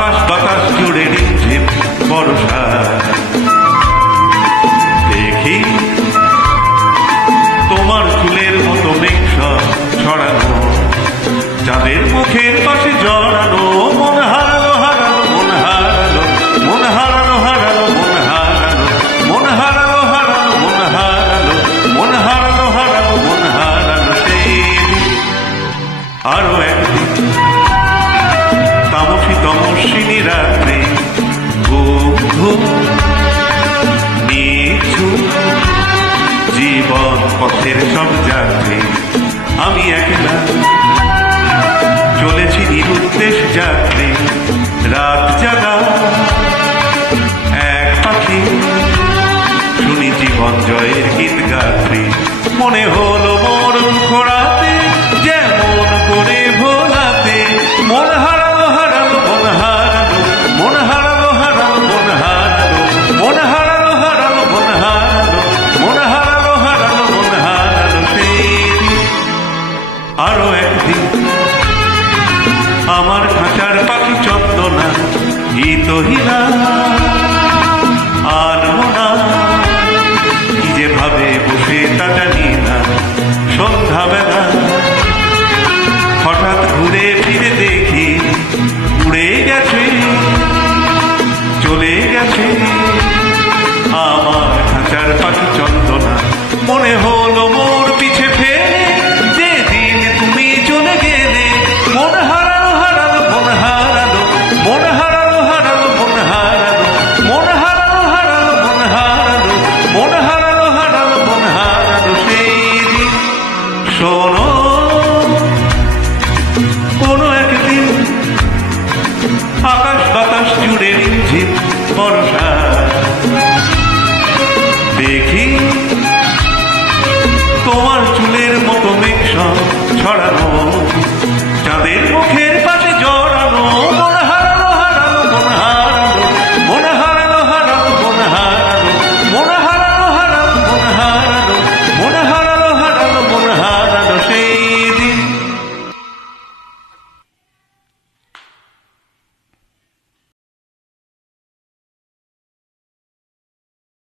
আকাশ বাতাস জুড়ে রিমঝিম বর্ষা দেখি তোমার চুলের মতো মেঘ ছড়ানো চাঁদের মুখের পাশে জড়ানো মন হারালো হারালো মন হারালো মন হারালো হারালো মন হারালো মন হারালো হারালো মন হারালো মন হারালো হারালো মন হারালো সেই আরো একদিন তামসী তমস্বিনী রাত্রে ঘুম নিঝুম জীবন পথের সব যাত্রী আমি একলা চলেছি নিরুদ্দেশ যাত্রী রাত জাগা এক পাখি শুনি জীবন জয়ের গীত গাত্রী মনে হলো মোর খোড়াতে যেমন করে ভোলাতে মন হারালো হারালো মন হারালো মন হারালো হারালো মন হারালো মন হারালো হারালো মন হারালো মন হারালো হারালো মন হারালো সেই আরো একদিন আমার খাঁচার পাখি চন্দনা হিতহীনা আনবো না কি যে ভাবে বসে তা জানি না সন্ধ্যাবেলা হঠাৎ ঘুরে ফিরে দেখি উড়ে গেছে চলে গেছে আমার খাঁচার পাখি চন্দনা মনে হলো মোর পিছে ফেলে যেদিন তুমি চলে গেলে মন হারালো হারালো মন হারালো মন হারালো হারালো মন হারালো মন হারালো হারালো মন হারালো মন হারালো হারালো মন হারালো সেই দিন শোনো কোনো একদিন আকাশ বাতাস জুড়ে রিমঝিম বর্ষা